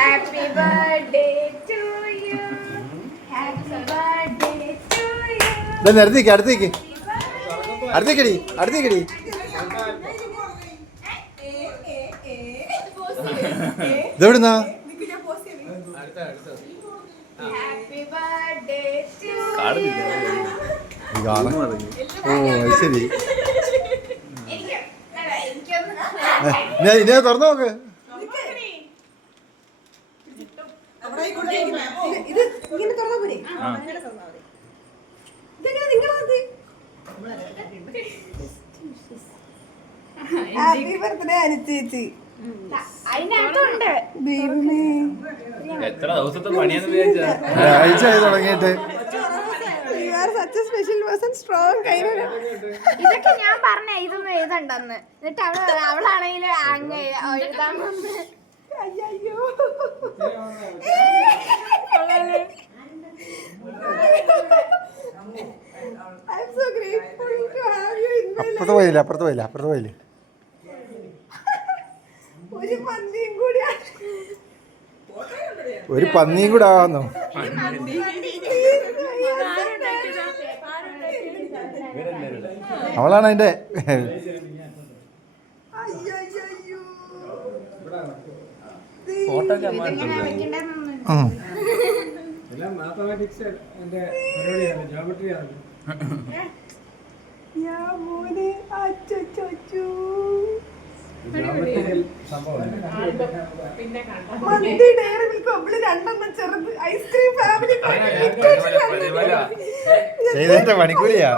Happy birthday to you. Happy birthday to you. അടുത്തേക്കടി ഇതെവിടുന്നാ? Happy birthday to ഓ ശരി. ഇനി തുറന്നു നോക്ക്. ഹാപ്പി ബർത്ത്ഡേ അനുചേച്ചി. അതിനകത്തുണ്ട്. എത്ര ദിവസത്തെ പണിയാന്ന് വിചാരിച്ചാ ആഴ്ചയായി തുടങ്ങിയിട്ട്. ഇതൊക്കെ ഞാൻ പറഞ്ഞ ഇതൊന്നും എഴുതണ്ടെന്ന്. എന്നിട്ട് അവളാണെങ്കിൽ അങ്ങ് എഴുതാൻ വന്ന്. അപ്പുറത്ത് പോയില്ല. ഒരു പന്നിയും കൂടെ ആവാന്നോ? അവളാണ് അതിന്റെ. ഫോട്ടോ ചെയ്തതിന്റെ പണിക്കൂലിയാ.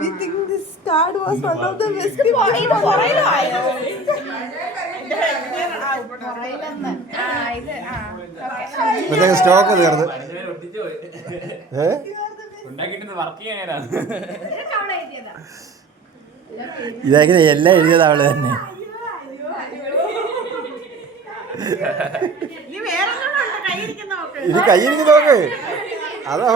We think this card was one of the best. Stock തീർന്ന്. ഇതെങ്ങനെ എല്ലാം എഴുതിയത് അവള് തന്നെ. ഇത് കയ്യിരിക്കും നോക്ക്. അതാ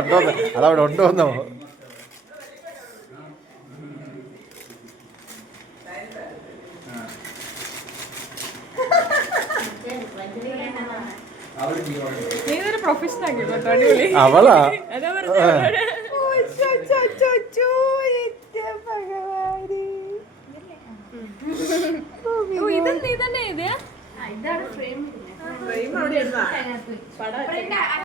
ഉണ്ടോന്ന്, അതവിടെ ഉണ്ടോന്നോ? അവളാ ഇതാണ് ഫ്രെയിം.